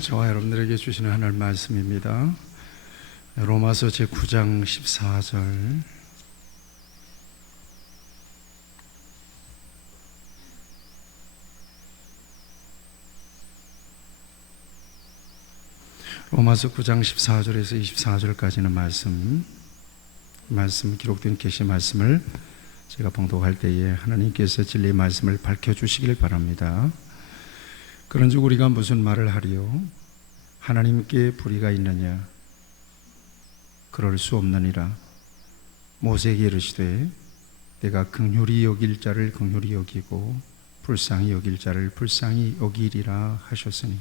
오늘 저와 여러분들에게 주시는 하나님 말씀입니다. 로마서 제9장 14절. 로마서 9장 14절에서 24절까지는 말씀 기록된 계시 말씀을 제가 봉독할 때에 하나님께서 진리의 말씀을 밝혀주시길 바랍니다. 그런즉 우리가 무슨 말을 하리요? 하나님께 불의가 있느냐? 그럴 수 없느니라. 모세에게 이르시되 내가 긍휼히 여길 자를 긍휼히 여기고 불쌍히 여길 자를 불쌍히 여기리라 하셨으니,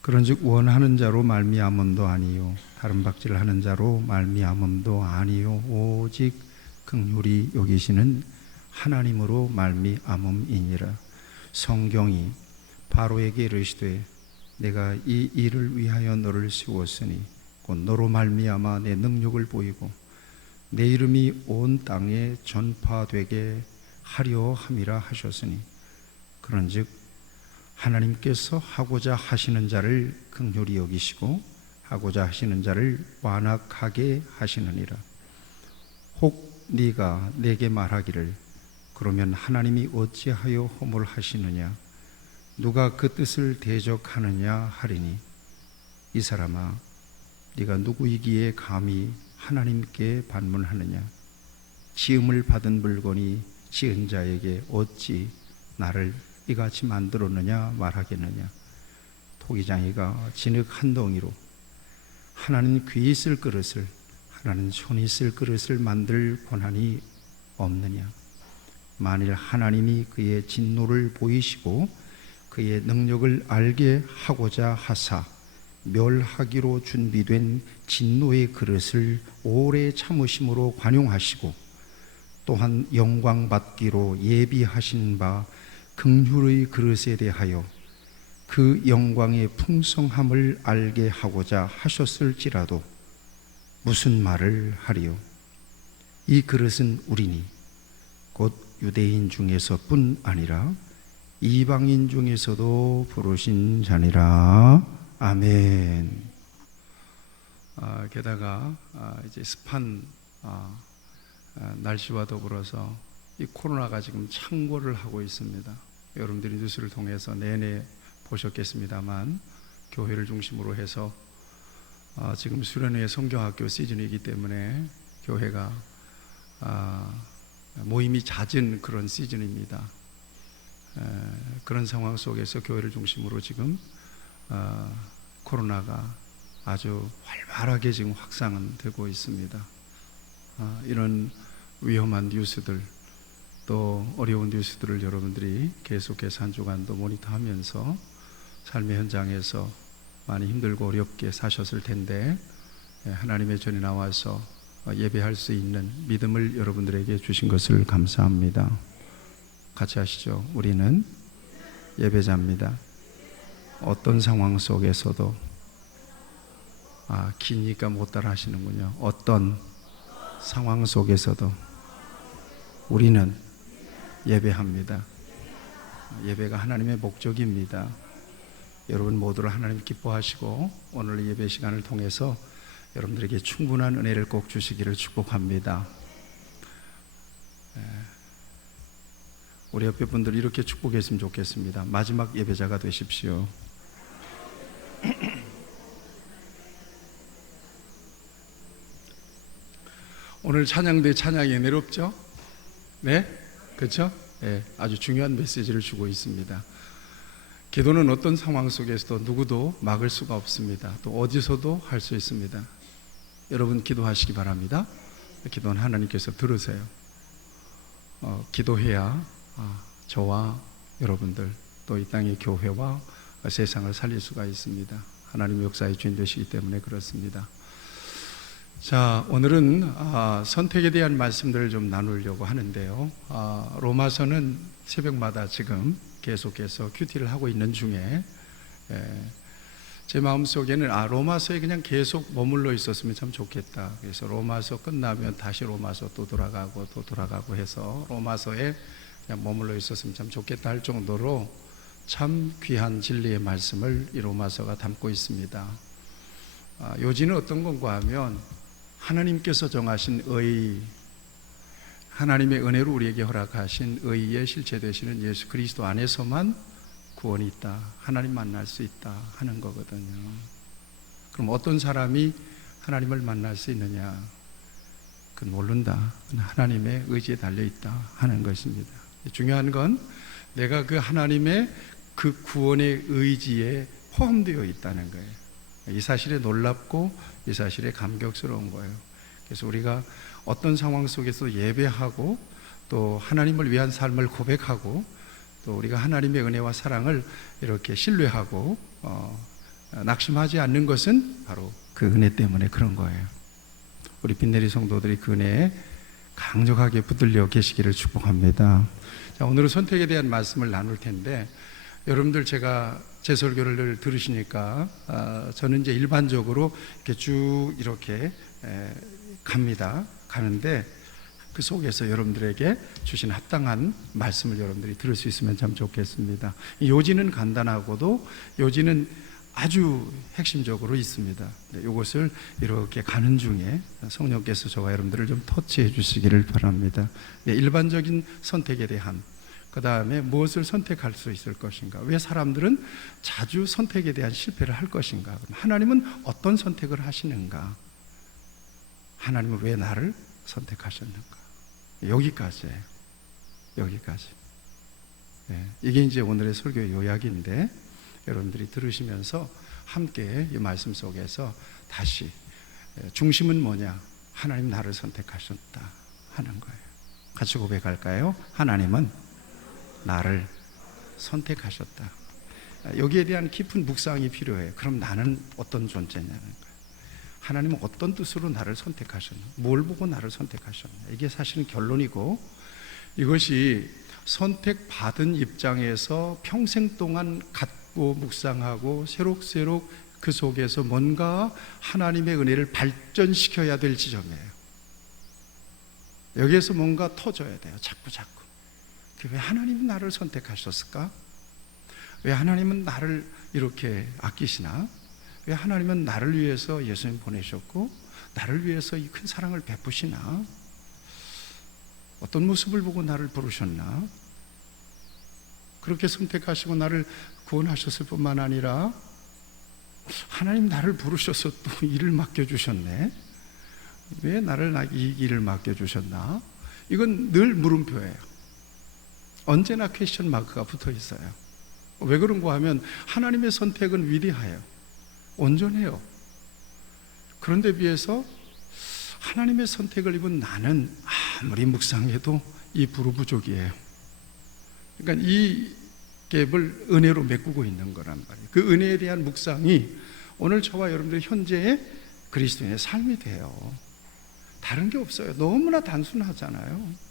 그런즉 원하는 자로 말미암음도 아니요 다른 박질을 하는 자로 말미암음도 아니요 오직 긍휼히 여기시는 하나님으로 말미암음이니라. 성경이 바로에게 이르시되 내가 이 일을 위하여 너를 세웠으니 곧 너로 말미암아 내 능력을 보이고 내 이름이 온 땅에 전파되게 하려 함이라 하셨으니, 그런즉 하나님께서 하고자 하시는 자를 긍휼히 여기시고 하고자 하시는 자를 완악하게 하시느니라. 혹 네가 내게 말하기를 그러면 하나님이 어찌하여 허물하시느냐? 누가 그 뜻을 대적하느냐 하리니, 이 사람아 네가 누구이기에 감히 하나님께 반문하느냐? 지음을 받은 물건이 지은 자에게 어찌 나를 이같이 만들었느냐 말하겠느냐? 토기장이가 진흙 한 덩이로 하나는 귀 있을 그릇을, 하나는 손이 있을 그릇을 만들 권한이 없느냐? 만일 하나님이 그의 진노를 보이시고 그의 능력을 알게 하고자 하사 멸하기로 준비된 진노의 그릇을 오래 참으심으로 관용하시고 또한 영광 받기로 예비하신 바 긍휼의 그릇에 대하여 그 영광의 풍성함을 알게 하고자 하셨을지라도 무슨 말을 하리요? 이 그릇은 우리니 곧 유대인 중에서뿐 아니라 이방인 중에서도 부르신 자니라. 아멘. 게다가 이제 습한 날씨와 더불어서 이 코로나가 지금 창궐을 하고 있습니다. 여러분들이 뉴스를 통해서 내내 보셨겠습니다만, 교회를 중심으로 해서 지금 수련회 성경학교 시즌이기 때문에 교회가 모임이 잦은 그런 시즌입니다. 그런 상황 속에서 교회를 중심으로 지금 코로나가 아주 활발하게 지금 확산되고 있습니다. 이런 위험한 뉴스들, 또 어려운 뉴스들을 여러분들이 계속해서 한 주간도 모니터하면서 삶의 현장에서 많이 힘들고 어렵게 사셨을 텐데, 하나님의 전에 나와서 예배할 수 있는 믿음을 여러분들에게 주신 것을 감사합니다. 같이 하시죠. 우리는 예배자입니다. 어떤 상황 속에서도, 기니까 못 따라 하시는군요. 어떤 상황 속에서도 우리는 예배합니다. 예배가 하나님의 목적입니다. 여러분 모두를 하나님 기뻐하시고 오늘 예배 시간을 통해서 여러분들에게 충분한 은혜를 꼭 주시기를 축복합니다. 우리 옆에 분들 이렇게 축복했으면 좋겠습니다. 마지막 예배자가 되십시오. 오늘 찬양대 찬양이 은혜롭죠? 네? 그렇죠? 네, 아주 중요한 메시지를 주고 있습니다. 기도는 어떤 상황 속에서도 누구도 막을 수가 없습니다. 또 어디서도 할 수 있습니다. 여러분 기도하시기 바랍니다. 기도는 하나님께서 들으세요. 기도해야 저와 여러분들, 또 이 땅의 교회와 세상을 살릴 수가 있습니다. 하나님의 역사의 주인 되시기 때문에 그렇습니다. 자, 오늘은 선택에 대한 말씀들을 좀 나누려고 하는데요. 로마서는 새벽마다 지금 계속해서 큐티를 하고 있는 중에 제 마음속에는 로마서에 그냥 계속 머물러 있었으면 참 좋겠다. 그래서 로마서 끝나면 다시 로마서 또 돌아가고 해서 로마서에 그냥 머물러 있었으면 참 좋겠다 할 정도로 참 귀한 진리의 말씀을 이 로마서가 담고 있습니다. 요지는 어떤 건가 하면 하나님께서 정하신 의, 하나님의 은혜로 우리에게 허락하신 의의 실체 되시는 예수 그리스도 안에서만 구원이 있다, 하나님 만날 수 있다 하는 거거든요. 그럼 어떤 사람이 하나님을 만날 수 있느냐? 그건 모른다. 그건 하나님의 의지에 달려있다 하는 것입니다. 중요한 건 내가 그 하나님의 그 구원의 의지에 포함되어 있다는 거예요. 이 사실에 놀랍고 이 사실에 감격스러운 거예요. 그래서 우리가 어떤 상황 속에서 예배하고 또 하나님을 위한 삶을 고백하고 또 우리가 하나님의 은혜와 사랑을 이렇게 신뢰하고 낙심하지 않는 것은 바로 그 은혜 때문에 그런 거예요. 우리 빈내리 성도들이 그 은혜에 강력하게 붙들려 계시기를 축복합니다. 자, 오늘은 선택에 대한 말씀을 나눌 텐데, 여러분들 제가 제 설교를 들으시니까 저는 이제 일반적으로 이렇게 쭉 이렇게 가는데 그 속에서 여러분들에게 주신 합당한 말씀을 여러분들이 들을 수 있으면 참 좋겠습니다. 요지는 간단하고도 요지는 아주 핵심적으로 있습니다. 이것을 이렇게 가는 중에 성령께서 저와 여러분들을 좀 터치해 주시기를 바랍니다. 일반적인 선택에 대한, 그 다음에 무엇을 선택할 수 있을 것인가, 왜 사람들은 자주 선택에 대한 실패를 할 것인가, 하나님은 어떤 선택을 하시는가, 하나님은 왜 나를 선택하셨는가, 여기까지예요. 여기까지. 이게 이제 오늘의 설교의 요약인데, 여러분들이 들으시면서 함께 이 말씀 속에서 다시 중심은 뭐냐? 하나님 나를 선택하셨다 하는 거예요. 같이 고백할까요? 하나님은 나를 선택하셨다. 여기에 대한 깊은 묵상이 필요해요. 그럼 나는 어떤 존재냐는 거예요. 하나님은 어떤 뜻으로 나를 선택하셨나? 뭘 보고 나를 선택하셨나? 이게 사실은 결론이고, 이것이 선택받은 입장에서 평생 동안 갖고 묵상하고 새록새록 그 속에서 뭔가 하나님의 은혜를 발전시켜야 될 지점이에요. 여기에서 뭔가 터져야 돼요. 자꾸. 왜 하나님은 나를 선택하셨을까? 왜 하나님은 나를 이렇게 아끼시나? 왜 하나님은 나를 위해서 예수님 보내셨고 나를 위해서 이 큰 사랑을 베푸시나? 어떤 모습을 보고 나를 부르셨나? 그렇게 선택하시고 나를 구원하셨을 뿐만 아니라 하나님 나를 부르셔서 또 일을 맡겨주셨네. 왜 나를 이 일을 맡겨주셨나? 이건 늘 물음표예요. 언제나 퀘스천 마크가 붙어 있어요. 왜 그런가 하면 하나님의 선택은 위대해요. 온전해요. 그런데 비해서 하나님의 선택을 입은 나는 아무리 묵상해도 이 부르부족이에요. 그러니까 이 갭을 은혜로 메꾸고 있는 거란 말이에요. 그 은혜에 대한 묵상이 오늘 저와 여러분들의 현재의 그리스도인의 삶이 돼요. 다른 게 없어요. 너무나 단순하잖아요.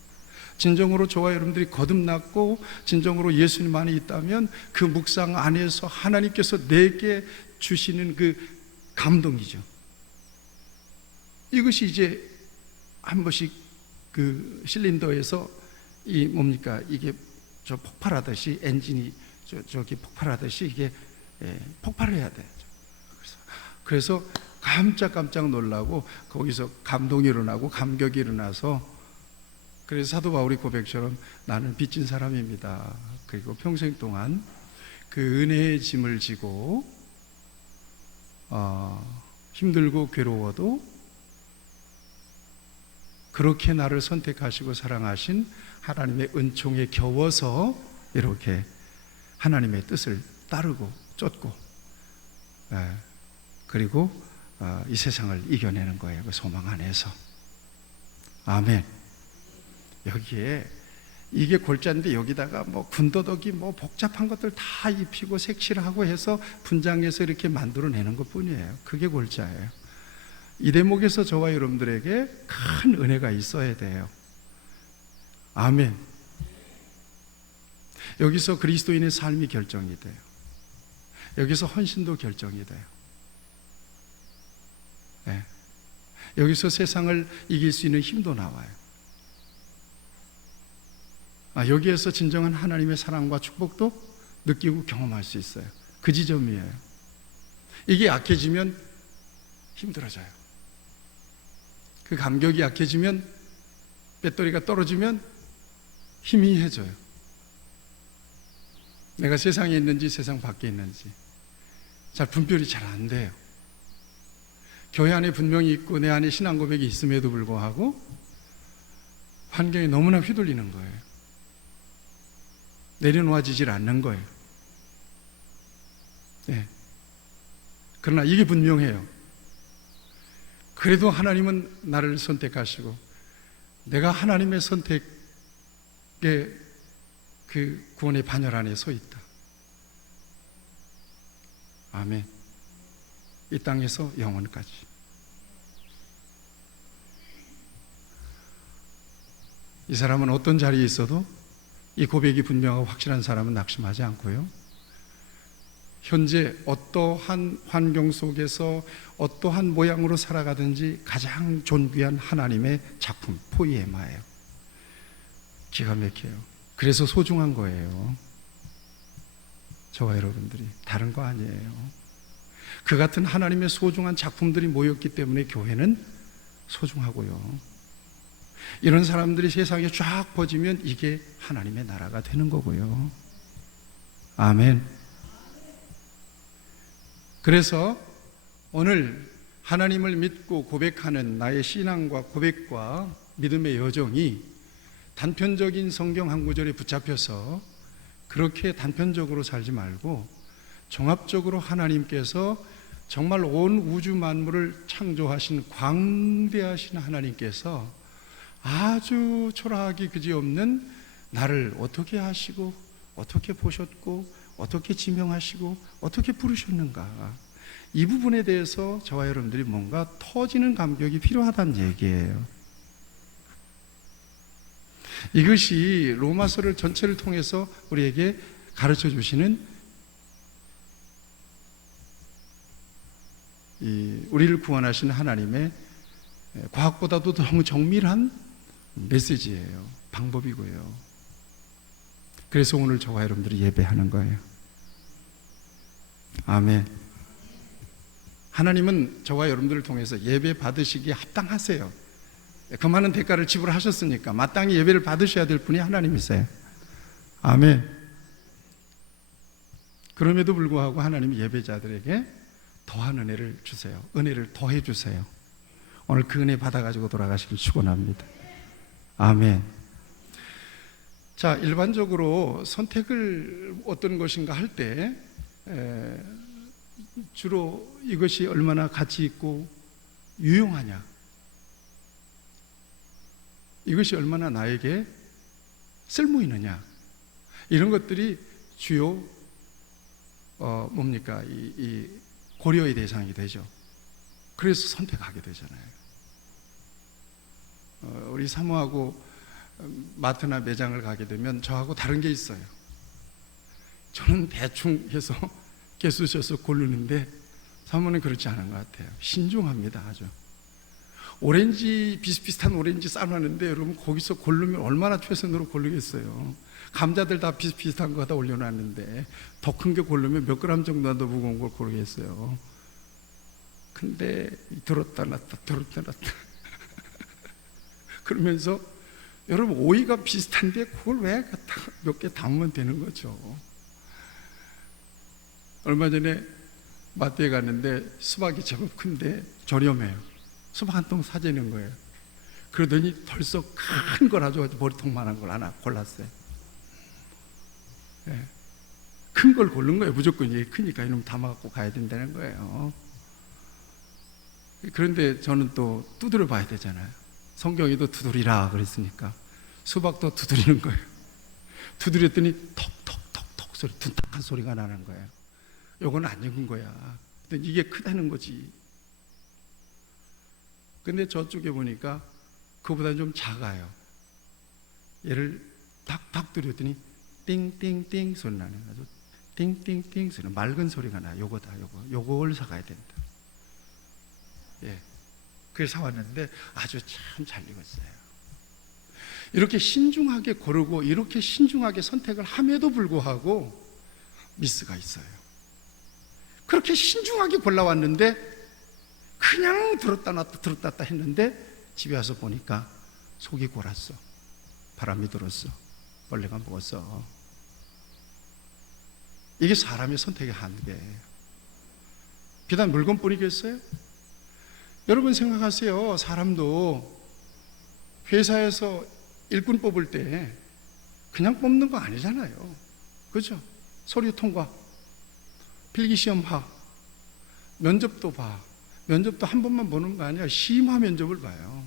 진정으로 저와 여러분들이 거듭났고 진정으로 예수님 안에 있다면 그 묵상 안에서 하나님께서 내게 주시는 그 감동이죠. 이것이 이제 한 번씩 그 실린더에서 이 뭡니까? 이게 저 폭발하듯이 엔진이 저기 폭발하듯이 이게 폭발을 해야 돼요. 그래서 깜짝 놀라고 거기서 감동이 일어나고 감격이 일어나서, 그래서 사도 바울이 고백처럼 나는 빚진 사람입니다. 그리고 평생 동안 그 은혜의 짐을 지고 힘들고 괴로워도 그렇게 나를 선택하시고 사랑하신 하나님의 은총에 겨워서 이렇게 하나님의 뜻을 따르고 쫓고 그리고 이 세상을 이겨내는 거예요. 그 소망 안에서. 아멘. 여기에 이게 골자인데 여기다가 뭐 군더더기 뭐 복잡한 것들 다 입히고 색칠하고 해서 분장해서 이렇게 만들어내는 것 뿐이에요. 그게 골자예요. 이 대목에서 저와 여러분들에게 큰 은혜가 있어야 돼요. 아멘. 여기서 그리스도인의 삶이 결정이 돼요. 여기서 헌신도 결정이 돼요. 네. 여기서 세상을 이길 수 있는 힘도 나와요. 여기에서 진정한 하나님의 사랑과 축복도 느끼고 경험할 수 있어요. 그 지점이에요. 이게 약해지면 힘들어져요. 그 감격이 약해지면, 배터리가 떨어지면 희미해져요. 내가 세상에 있는지 세상 밖에 있는지 잘 분별이 잘 안 돼요. 교회 안에 분명히 있고 내 안에 신앙 고백이 있음에도 불구하고 환경에 너무나 휘둘리는 거예요. 내려놓아지질 않는 거예요. 네. 그러나 이게 분명해요. 그래도 하나님은 나를 선택하시고 내가 하나님의 선택의 그 구원의 반열 안에 서 있다. 아멘. 이 땅에서 영원까지. 이 사람은 어떤 자리에 있어도 이 고백이 분명하고 확실한 사람은 낙심하지 않고요, 현재 어떠한 환경 속에서 어떠한 모양으로 살아가든지 가장 존귀한 하나님의 작품, 포이에마예요. 기가 막혀요. 그래서 소중한 거예요. 저와 여러분들이 다른 거 아니에요. 그 같은 하나님의 소중한 작품들이 모였기 때문에 교회는 소중하고요, 이런 사람들이 세상에 쫙 퍼지면 이게 하나님의 나라가 되는 거고요. 아멘. 그래서 오늘 하나님을 믿고 고백하는 나의 신앙과 고백과 믿음의 여정이 단편적인 성경 한 구절에 붙잡혀서 그렇게 단편적으로 살지 말고 종합적으로 하나님께서 정말 온 우주 만물을 창조하신 광대하신 하나님께서 아주 초라하기 그지없는 나를 어떻게 하시고 어떻게 보셨고 어떻게 지명하시고 어떻게 부르셨는가, 이 부분에 대해서 저와 여러분들이 뭔가 터지는 감격이 필요하다는 얘기예요. 이것이 로마서를 전체를 통해서 우리에게 가르쳐 주시는 우리를 구원하신 하나님의 과학보다도 너무 정밀한 메시지예요. 방법이고요. 그래서 오늘 저와 여러분들이 예배하는 거예요. 아멘. 하나님은 저와 여러분들을 통해서 예배 받으시기에 합당하세요. 그 많은 대가를 지불하셨으니까 마땅히 예배를 받으셔야 될 분이 하나님이세요. 아멘. 그럼에도 불구하고 하나님이 예배자들에게 더한 은혜를 주세요. 은혜를 더해 주세요. 오늘 그 은혜 받아가지고 돌아가시길 축원합니다. 아멘. 자, 일반적으로 선택을 어떤 것인가 할 때 주로 이것이 얼마나 가치 있고 유용하냐, 이것이 얼마나 나에게 쓸모 있느냐, 이런 것들이 주요 뭡니까? 이 고려의 대상이 되죠. 그래서 선택하게 되잖아요. 우리 사모하고 마트나 매장을 가게 되면 저하고 다른 게 있어요. 저는 대충 해서 개수 셔서 고르는데 사모는 그렇지 않은 것 같아요. 신중합니다. 아주. 오렌지, 비슷비슷한 오렌지 싸놨는데 여러분 거기서 고르면 얼마나 최선으로 고르겠어요. 감자들 다 비슷비슷한 거 다 올려놨는데 더 큰 게 고르면 몇 그램 정도 더 무거운 걸 고르겠어요. 근데 들었다 놨다 들었다 놨다 그러면서 여러분 오이가 비슷한데 그걸 왜 갖다가 몇 개 담으면 되는 거죠. 얼마 전에 마트에 갔는데 수박이 제법 큰데 저렴해요. 수박 한 통 사재는 거예요. 그러더니 벌써 큰 걸 아주 머리통만한 걸 하나 골랐어요. 네. 큰 걸 고른 거예요. 무조건 이게 크니까 이놈 담아갖고 가야 된다는 거예요. 그런데 저는 또 두드려 봐야 되잖아요. 성경에도 두드리라 그랬으니까 수박도 두드리는 거예요. 두드렸더니 톡톡톡톡 소리, 둔탁한 소리가 나는 거예요. 요건 안 익은 거야. 근데 이게 크다는 거지. 근데 저쪽에 보니까 그보다 좀 작아요. 얘를 탁탁 두렸더니 띵띵띵 소리 나네. 아주 띵띵띵 소리, 맑은 소리가 나. 요거다, 요걸 사가야 된다. 예. 그래서 사왔는데 아주 참 잘 익었어요. 이렇게 신중하게 고르고 이렇게 신중하게 선택을 함에도 불구하고 미스가 있어요. 그렇게 신중하게 골라왔는데 그냥 들었다 놨다 했는데 집에 와서 보니까 속이 골았어. 바람이 들었어. 벌레가 먹었어. 이게 사람의 선택의 한계예요. 비단 물건뿐이겠어요? 여러분 생각하세요. 사람도 회사에서 일꾼 뽑을 때 그냥 뽑는 거 아니잖아요. 그죠? 서류 통과, 필기시험 봐, 면접도 봐. 면접도 한 번만 보는 거 아니야. 심화 면접을 봐요.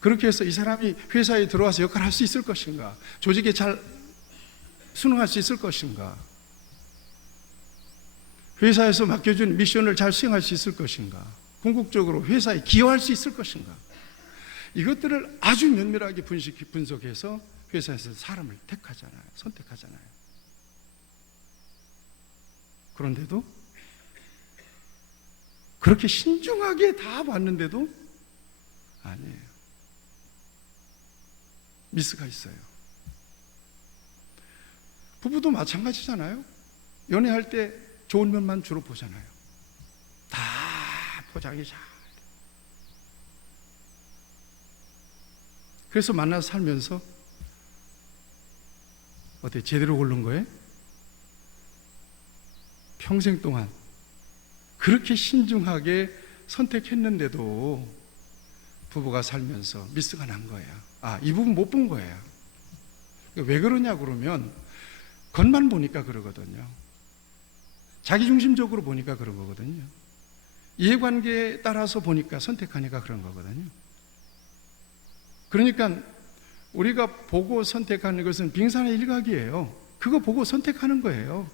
그렇게 해서 이 사람이 회사에 들어와서 역할을 할 수 있을 것인가? 조직에 잘 순응할 수 있을 것인가? 회사에서 맡겨준 미션을 잘 수행할 수 있을 것인가? 궁극적으로 회사에 기여할 수 있을 것인가? 이것들을 아주 면밀하게 분석해서 회사에서 사람을 택하잖아요. 선택하잖아요. 그런데도 그렇게 신중하게 다 봤는데도 아니에요. 미스가 있어요. 부부도 마찬가지잖아요. 연애할 때 좋은 면만 주로 보잖아요. 다 포장이 잘. 그래서 만나서 살면서 어때? 제대로 고른 거예요? 평생 동안 그렇게 신중하게 선택했는데도 부부가 살면서 미스가 난 거예요. 아, 이 부분 못 본 거예요. 왜 그러냐 그러면 겉만 보니까 그러거든요. 자기중심적으로 보니까 그런 거거든요. 이해관계에 따라서 보니까 선택하니까 그런 거거든요. 그러니까 우리가 보고 선택하는 것은 빙산의 일각이에요. 그거 보고 선택하는 거예요.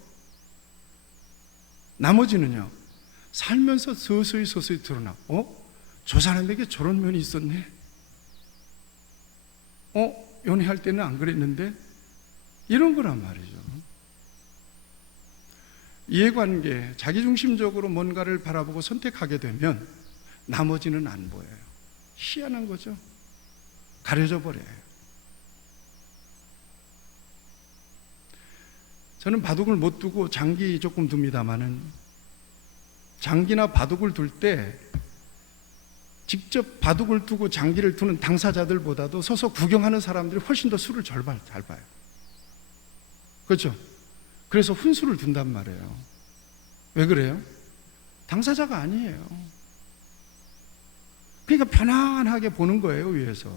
나머지는요, 살면서 서서히 드러나. 저 사람에게 저런 면이 있었네. 연애할 때는 안 그랬는데? 이런 거란 말이죠. 이해관계, 자기중심적으로 뭔가를 바라보고 선택하게 되면 나머지는 안 보여요. 희한한 거죠. 가려져 버려요. 저는 바둑을 못 두고 장기 조금 둡니다마는 장기나 바둑을 둘 때 직접 바둑을 두고 장기를 두는 당사자들보다도 서서 구경하는 사람들이 훨씬 더 수를 잘 봐요. 그렇죠? 그래서 훈수를 둔단 말이에요. 왜 그래요? 당사자가 아니에요. 그러니까 편안하게 보는 거예요, 위에서.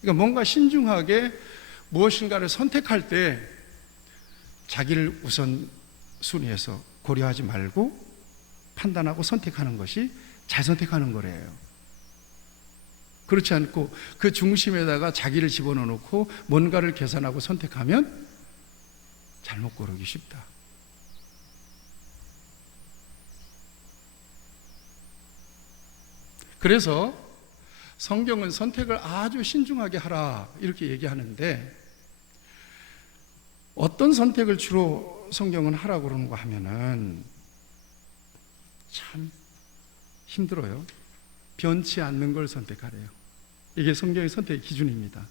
그러니까 뭔가 신중하게 무엇인가를 선택할 때 자기를 우선 순위해서 고려하지 말고 판단하고 선택하는 것이 잘 선택하는 거래요. 그렇지 않고 그 중심에다가 자기를 집어넣어 놓고 뭔가를 계산하고 선택하면 잘못 고르기 쉽다. 그래서 성경은 선택을 아주 신중하게 하라 이렇게 얘기하는데 어떤 선택을 주로 성경은 하라고 그러는가 하면은 참 힘들어요. 변치 않는 걸 선택하래요. 이게 성경의 선택의 기준입니다.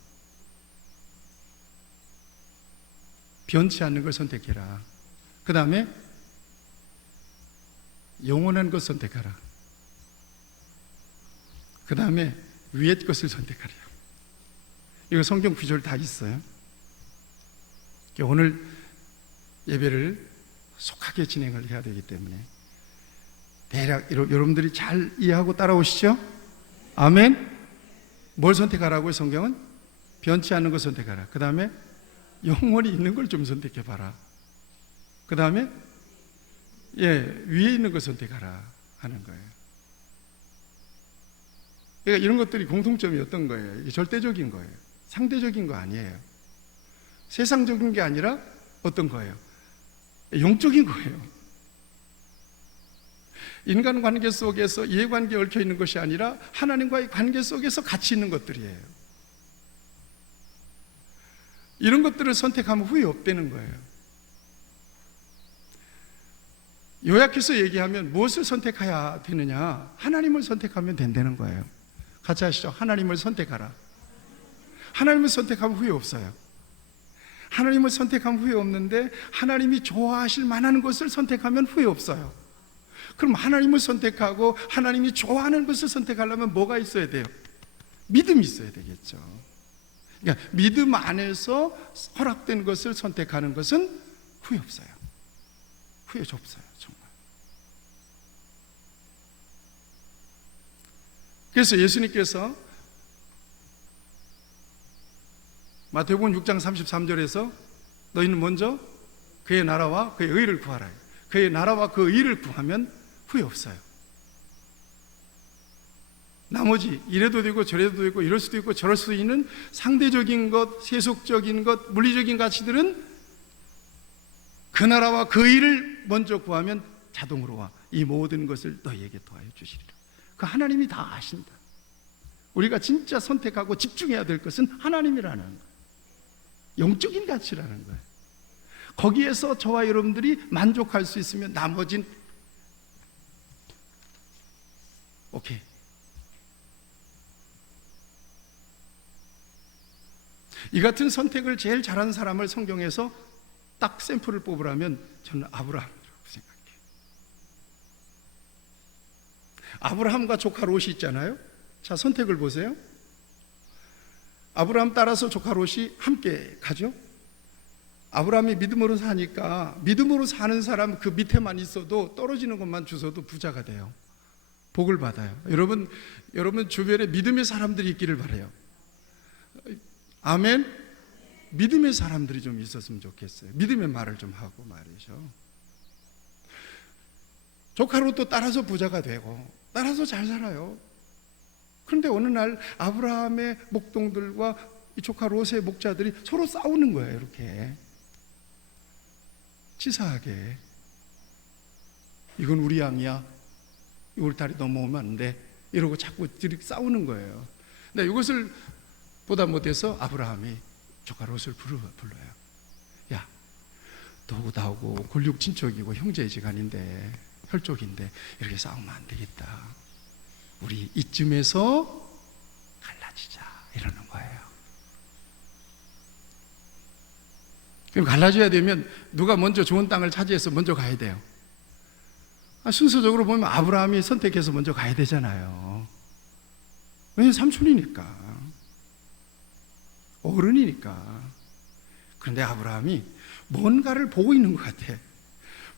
변치 않는 걸 선택해라. 그 다음에 영원한 것 선택하라. 그 다음에 위의 것을 선택하라. 이거 성경 구절 다 있어요. 오늘 예배를 속하게 진행을 해야 되기 때문에 대략 여러분들이 잘 이해하고 따라오시죠? 아멘. 뭘 선택하라고요? 성경은 변치 않는 것 선택하라. 그 다음에 영원히 있는 걸 좀 선택해봐라. 그 다음에 위에 있는 것 선택하라 하는 거예요. 그러니까 이런 것들이 공통점이 어떤 거예요? 이게 절대적인 거예요. 상대적인 거 아니에요. 세상적인 게 아니라 어떤 거예요? 영적인 거예요. 인간관계 속에서 이해관계에 얽혀 있는 것이 아니라 하나님과의 관계 속에서 같이 있는 것들이에요. 이런 것들을 선택하면 후회 없다는 거예요. 요약해서 얘기하면 무엇을 선택해야 되느냐? 하나님을 선택하면 된다는 거예요. 같이 하시죠. 하나님을 선택하라. 하나님을 선택하면 후회 없어요. 하나님을 선택하면 후회 없는데 하나님이 좋아하실 만한 것을 선택하면 후회 없어요. 그럼 하나님을 선택하고 하나님이 좋아하는 것을 선택하려면 뭐가 있어야 돼요? 믿음이 있어야 되겠죠. 그러니까 믿음 안에서 허락된 것을 선택하는 것은 후회 없어요. 후회 없어요, 정말. 그래서 예수님께서 마태복음 6장 33절에서 너희는 먼저 그의 나라와 그의 의를 구하라. 그의 나라와 그 의를 구하면 후회 없어요. 나머지 이래도 되고 저래도 되고 이럴 수도 있고 저럴 수도 있는 상대적인 것, 세속적인 것, 물리적인 가치들은 그 나라와 그 의를 먼저 구하면 자동으로 와. 이 모든 것을 너희에게 더하여 주시리라. 그 하나님이 다 아신다. 우리가 진짜 선택하고 집중해야 될 것은 하나님이라는 거예요. 영적인 가치라는 거예요. 거기에서 저와 여러분들이 만족할 수 있으면 나머진 오케이. 이 같은 선택을 제일 잘하는 사람을 성경에서 딱 샘플을 뽑으라면 저는 아브라함이라고 생각해요. 아브라함과 조카 롯이 있잖아요. 자, 선택을 보세요. 아브라함 따라서 조카 롯이 함께 가죠. 아브라함이 믿음으로 사니까 믿음으로 사는 사람 그 밑에만 있어도 떨어지는 것만 주워도 부자가 돼요. 복을 받아요. 여러분 주변에 믿음의 사람들이 있기를 바라요. 아멘. 믿음의 사람들이 좀 있었으면 좋겠어요. 믿음의 말을 좀 하고 말이죠. 조카 롯도 따라서 부자가 되고 따라서 잘 살아요. 그런데 어느 날 아브라함의 목동들과 이 조카 롯의 목자들이 서로 싸우는 거예요. 이렇게 치사하게. 이건 우리 양이야. 우리 다리 넘어오면 안 돼. 이러고 자꾸 싸우는 거예요. 근데 이것을 보다 못해서 아브라함이 조카 롯을 불러요. 야, 너하고 나하고 골육 친척이고 형제지간인데 혈족인데 이렇게 싸우면 안 되겠다. 우리 이쯤에서 갈라지자 이러는 거예요. 그럼 갈라져야 되면 누가 먼저 좋은 땅을 차지해서 먼저 가야 돼요. 순서적으로 보면 아브라함이 선택해서 먼저 가야 되잖아요. 왜냐하면 삼촌이니까, 어른이니까. 그런데 아브라함이 뭔가를 보고 있는 것 같아.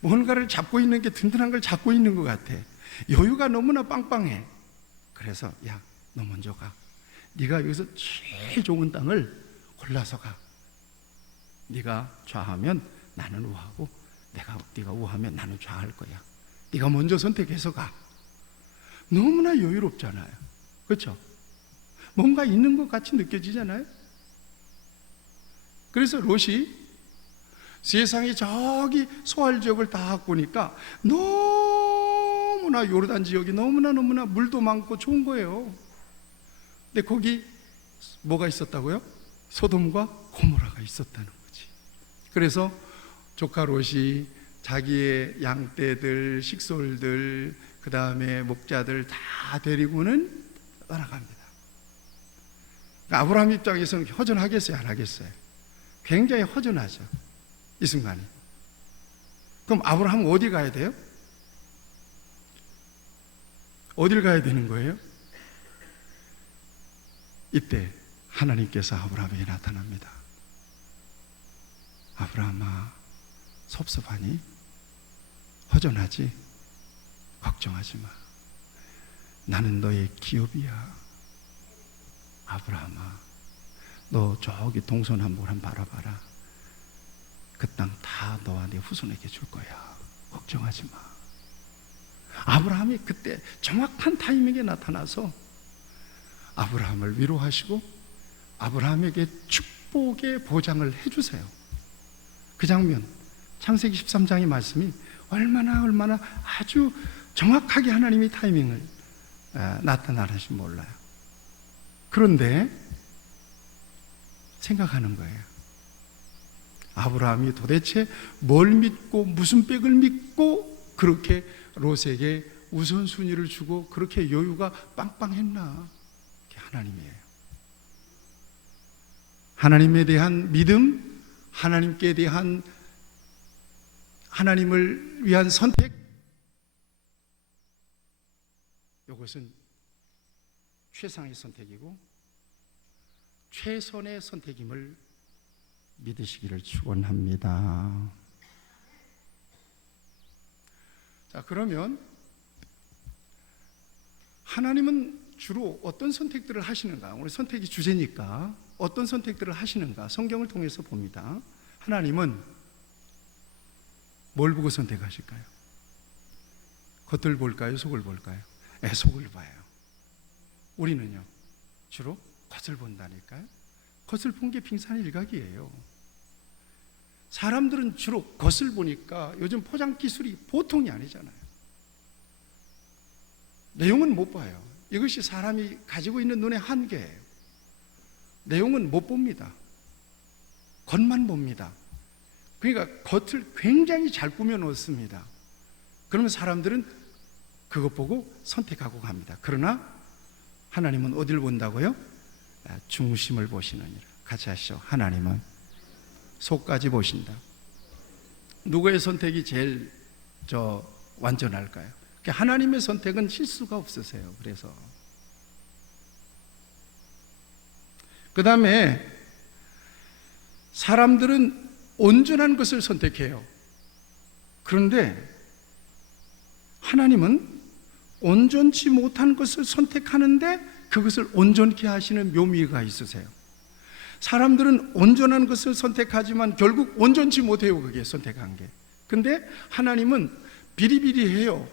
뭔가를 잡고 있는 게 든든한 걸 잡고 있는 것 같아. 여유가 너무나 빵빵해. 그래서 야, 너 먼저 가. 네가 여기서 제일 좋은 땅을 골라서 가. 네가 좌하면 나는 우하고 네가 우하면 나는 좌할 거야. 네가 먼저 선택해서 가. 너무나 여유롭잖아요. 그렇죠? 뭔가 있는 것 같이 느껴지잖아요. 그래서 롯이 세상에 저기 소알 지역을 딱 보니까 너무나 요르단 지역이 너무나 물도 많고 좋은 거예요. 근데 거기 뭐가 있었다고요? 소돔과 고모라가 있었다는 거지. 그래서 조카 롯이 자기의 양떼들, 식솔들, 그 다음에 목자들 다 데리고는 떠나갑니다. 그러니까 아브라함 입장에서는 허전하겠어요? 안 하겠어요? 굉장히 허전하죠, 이 순간이. 그럼 아브라함은 어디 가야 돼요? 어딜 가야 되는 거예요? 이때 하나님께서 아브라함에게 나타납니다. 아브라함아, 섭섭하니? 허전하지? 걱정하지 마. 나는 너의 기업이야. 아브라함아, 너 저기 동서남북을 한번 바라봐라. 그 땅 다 너와 네 후손에게 줄 거야. 걱정하지 마. 아브라함이 그때 정확한 타이밍에 나타나서 아브라함을 위로하시고 아브라함에게 축복의 보장을 해주세요. 그 장면, 창세기 13장의 말씀이 얼마나 아주 정확하게 하나님이 타이밍을 나타나는지 몰라요. 그런데 생각하는 거예요. 아브라함이 도대체 뭘 믿고 무슨 백을 믿고 그렇게 롯에게 우선순위를 주고 그렇게 여유가 빵빵했나? 그게 하나님이에요. 하나님에 대한 믿음, 하나님께 대한 하나님을 위한 선택, 이것은 최상의 선택이고 최선의 선택임을 믿으시기를 축원합니다. 자, 그러면 하나님은 주로 어떤 선택들을 하시는가? 오늘 선택이 주제니까 어떤 선택들을 하시는가? 성경을 통해서 봅니다. 하나님은 뭘 보고 선택하실까요? 겉을 볼까요? 속을 볼까요? 속을 봐요. 우리는요, 주로 겉을 본다니까요. 겉을 본 게 빙산일각이에요. 사람들은 주로 겉을 보니까 요즘 포장 기술이 보통이 아니잖아요. 내용은 못 봐요. 이것이 사람이 가지고 있는 눈의 한계예요. 내용은 못 봅니다. 겉만 봅니다. 그러니까 겉을 굉장히 잘 꾸며 놓습니다. 그러면 사람들은 그것 보고 선택하고 갑니다. 그러나 하나님은 어디를 본다고요? 중심을 보시느니라. 같이 하시죠. 하나님은 속까지 보신다. 누구의 선택이 제일 완전할까요? 하나님의 선택은 실수가 없으세요. 그래서 그 다음에 사람들은 온전한 것을 선택해요. 그런데 하나님은 온전치 못한 것을 선택하는데 그것을 온전케 하시는 묘미가 있으세요. 사람들은 온전한 것을 선택하지만 결국 온전치 못해요. 그게 선택한 게. 근데 하나님은 비리비리해요.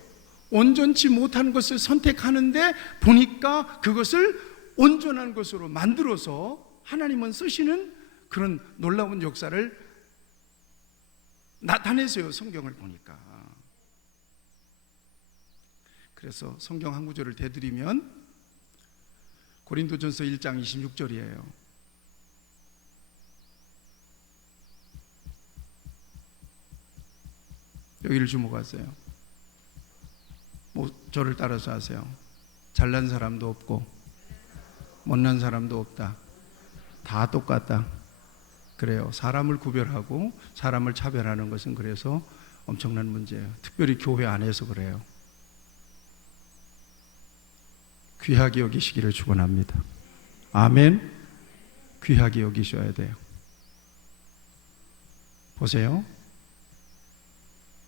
온전치 못한 것을 선택하는데 보니까 그것을 온전한 것으로 만들어서 하나님은 쓰시는 그런 놀라운 역사를 나타내세요. 성경을 보니까. 그래서 성경 한 구절을 대드리면 고린도전서 1장 26절이에요. 여기를 주목하세요. 저를 따라서 하세요. 잘난 사람도 없고 못난 사람도 없다. 다 똑같다. 그래요. 사람을 구별하고 사람을 차별하는 것은 그래서 엄청난 문제예요. 특별히 교회 안에서 그래요. 귀하게 여기시기를 축원합니다. 아멘. 귀하게 여기셔야 돼요. 보세요.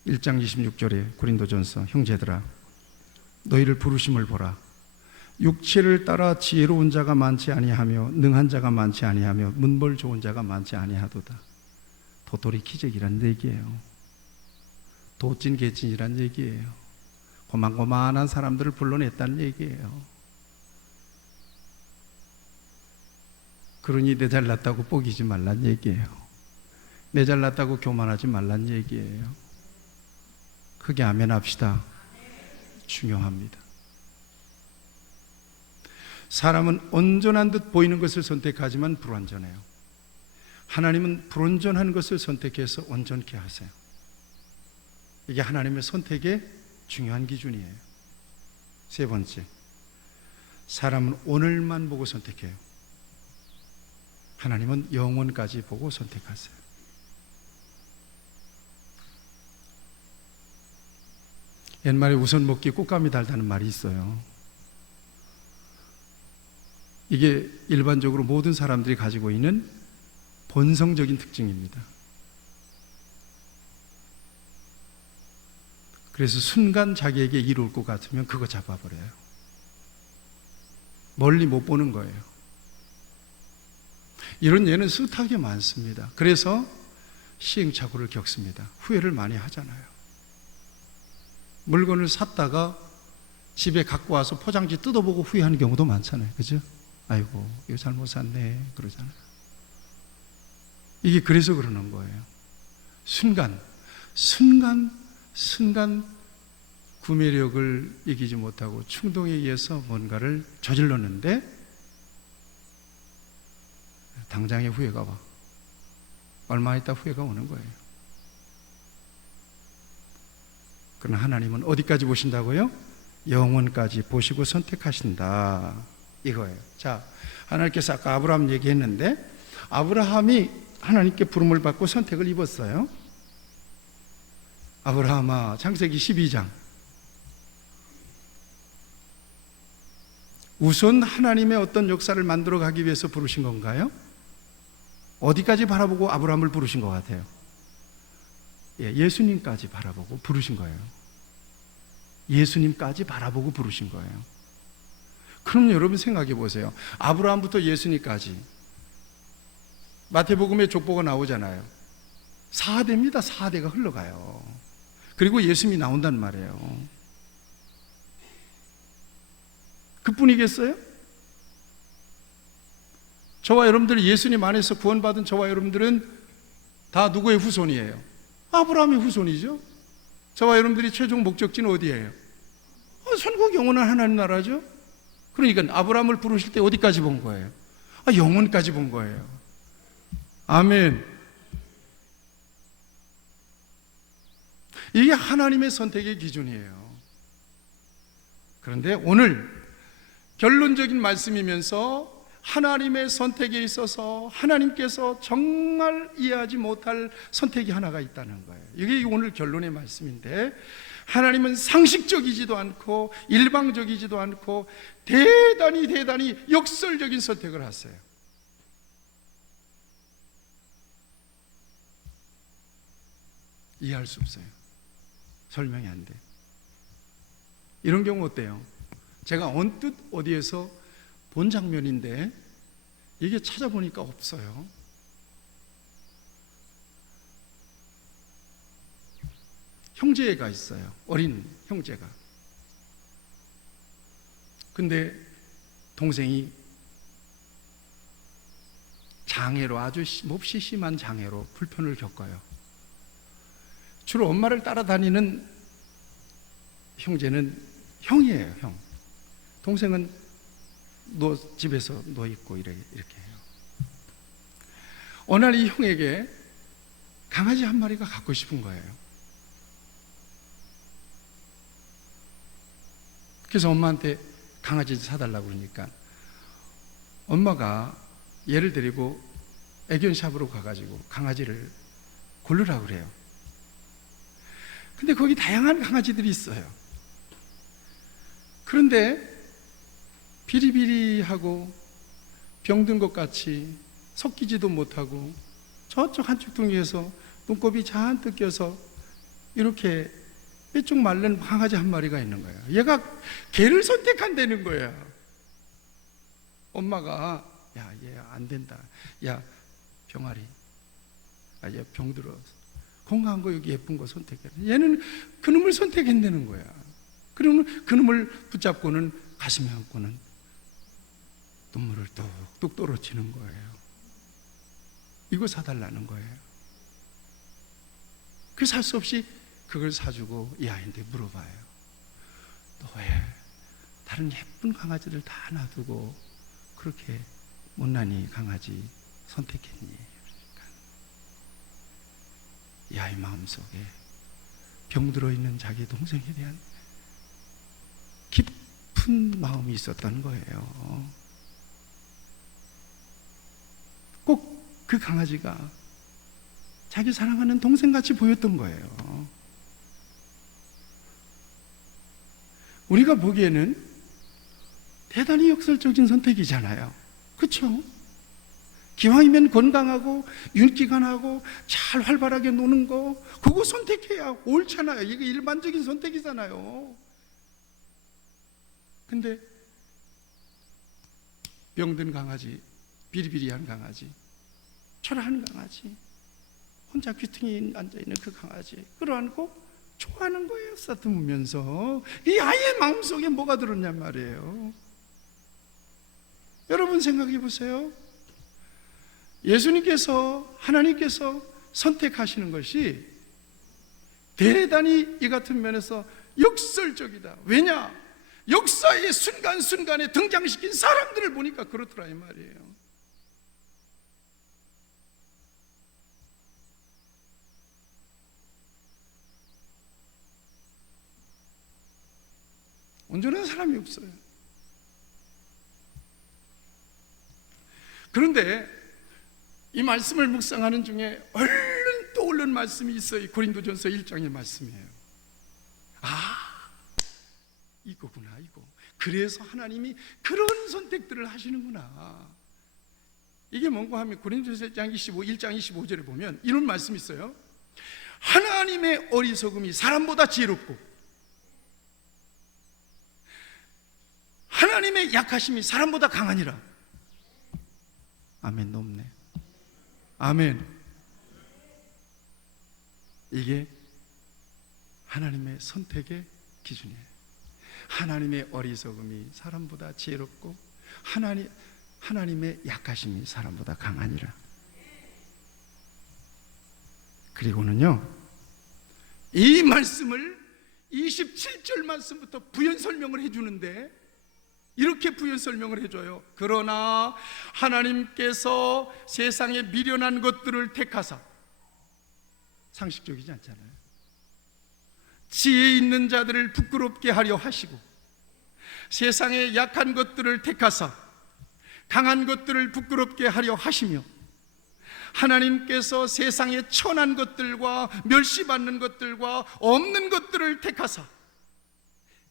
1장 26절에 고린도전서, 형제들아 너희를 부르심을 보라. 육체를 따라 지혜로운 자가 많지 아니하며 능한 자가 많지 아니하며 문벌 좋은 자가 많지 아니하도다. 도토리 키재기란 얘기예요. 도찐 개찐이란 얘기예요. 고만고만한 사람들을 불러냈다는 얘기예요. 그러니 내 잘났다고 뽀기지 말란 얘기예요. 내 잘났다고 교만하지 말란 얘기예요. 크게 아멘 합시다. 중요합니다. 사람은 온전한 듯 보이는 것을 선택하지만 불완전해요. 하나님은 불온전한 것을 선택해서 온전케 하세요. 이게 하나님의 선택의 중요한 기준이에요. 세 번째, 사람은 오늘만 보고 선택해요. 하나님은 영원까지 보고 선택하세요. 옛말에 우선 먹기 꽃감이 달다는 말이 있어요. 이게 일반적으로 모든 사람들이 가지고 있는 본성적인 특징입니다. 그래서 순간 자기에게 이룰 것 같으면 그거 잡아버려요. 멀리 못 보는 거예요. 이런 예는 숱하게 많습니다. 그래서 시행착오를 겪습니다. 후회를 많이 하잖아요. 물건을 샀다가 집에 갖고 와서 포장지 뜯어보고 후회하는 경우도 많잖아요. 그죠? 아이고, 이거 잘못 샀네. 그러잖아요. 이게 그래서 그러는 거예요. 순간 구매력을 이기지 못하고 충동에 의해서 뭔가를 저질렀는데 당장에 후회가 와. 얼마 있다 후회가 오는 거예요. 그러나 하나님은 어디까지 보신다고요? 영원까지 보시고 선택하신다. 이거예요. 자, 하나님께서 아까 아브라함 얘기했는데 아브라함이 하나님께 부름을 받고 선택을 입었어요. 아브라함아, 창세기 12장. 우선 하나님의 어떤 역사를 만들어 가기 위해서 부르신 건가요? 어디까지 바라보고 아브라함을 부르신 것 같아요? 예수님까지 바라보고 부르신 거예요. 예수님까지 바라보고 부르신 거예요. 그럼 여러분 생각해 보세요. 아브라함부터 예수님까지 마태복음에 족보가 나오잖아요. 4대입니다. 4대가 흘러가요. 그리고 예수님이 나온단 말이에요. 그뿐이겠어요? 저와 여러분들, 예수님 안에서 구원받은 저와 여러분들은 다 누구의 후손이에요? 아브라함의 후손이죠. 저와 여러분들이 최종 목적지는 어디예요? 천국 영원한 하나님 나라죠. 그러니까 아브라함을 부르실 때 어디까지 본 거예요? 영원까지 본 거예요. 아멘. 이게 하나님의 선택의 기준이에요. 그런데 오늘 결론적인 말씀이면서 하나님의 선택에 있어서 하나님께서 정말 이해하지 못할 선택이 하나가 있다는 거예요. 이게 오늘 결론의 말씀인데, 하나님은 상식적이지도 않고 일방적이지도 않고 대단히 역설적인 선택을 하세요. 이해할 수 없어요. 설명이 안 돼. 이런 경우 어때요? 제가 언뜻 어디에서 본 장면인데 이게 찾아보니까 없어요. 형제가 있어요. 어린 형제가. 근데 동생이 장애로, 아주 몹시 심한 장애로 불편을 겪어요. 주로 엄마를 따라다니는 형제는 형이에요, 형. 동생은 집에서 있고 이렇게 해요. 어느 날 이 형에게 강아지 한 마리가 갖고 싶은 거예요. 그래서 엄마한테 강아지 사달라고 그러니까 엄마가 얘를 데리고 애견샵으로 가가지고 강아지를 고르라고 그래요. 근데 거기 다양한 강아지들이 있어요. 그런데 비리비리하고 병든 것 같이 섞이지도 못하고 저쪽 한쪽 둥이에서 눈곱이 잔뜩 껴서 이렇게 삐쭉 마른 강아지 한 마리가 있는 거예요. 얘가 걔를 선택한다는 거예요. 엄마가 야, 얘 안 된다. 야, 병아리. 얘 병들어. 건강한 거 여기 예쁜 거 선택해. 얘는 그놈을 선택한다는 거야. 그러면 그놈을 붙잡고는 가슴에 안고는 눈물을 뚝뚝 떨어지는 거예요. 이거 사달라는 거예요. 그래서 할 수 없이 그걸 사주고 이 아이한테 물어봐요. 너 왜 다른 예쁜 강아지를 다 놔두고 그렇게 못난이 강아지 선택했니? 그러니까 이 아이 마음속에 병들어 있는 자기 동생에 대한 깊은 마음이 있었던 거예요. 꼭 그 강아지가 자기 사랑하는 동생같이 보였던 거예요. 우리가 보기에는 대단히 역설적인 선택이잖아요. 그렇죠? 기왕이면 건강하고 윤기가 나고 잘 활발하게 노는 거, 그거 선택해야 옳잖아요. 이게 일반적인 선택이잖아요. 근데 병든 강아지, 비리비리한 강아지, 초라한 강아지, 혼자 귀퉁이에 앉아있는 그 강아지 끌어안고 좋아하는 거예요. 쓰다듬으면서. 이 아이의 마음속에 뭐가 들었냔 말이에요. 여러분 생각해 보세요. 예수님께서, 하나님께서 선택하시는 것이 대단히 이 같은 면에서 역설적이다. 왜냐? 역사의 순간순간에 등장시킨 사람들을 보니까 그렇더라 이 말이에요. 온전한 사람이 없어요. 그런데 이 말씀을 묵상하는 중에 얼른 떠오르는 말씀이 있어요. 고린도전서 1장의 말씀이에요. 이거구나, 이거. 그래서 하나님이 그런 선택들을 하시는구나. 이게 뭔가 하면 고린도전서 1장 25절에 보면 이런 말씀이 있어요. 하나님의 어리석음이 사람보다 지혜롭고 하나님의 약하심이 사람보다 강하니라. 아멘. 높네. 아멘. 이게 하나님의 선택의 기준이에요. 하나님의 어리석음이 사람보다 지혜롭고 하나님의 약하심이 사람보다 강하니라. 그리고는요, 이 말씀을 27절 말씀부터 부연 설명을 해주는데 이렇게 부연 설명을 해줘요. 그러나 하나님께서 세상에 미련한 것들을 택하사, 상식적이지 않잖아요. 지혜 있는 자들을 부끄럽게 하려 하시고 세상에 약한 것들을 택하사 강한 것들을 부끄럽게 하려 하시며 하나님께서 세상에 천한 것들과 멸시받는 것들과 없는 것들을 택하사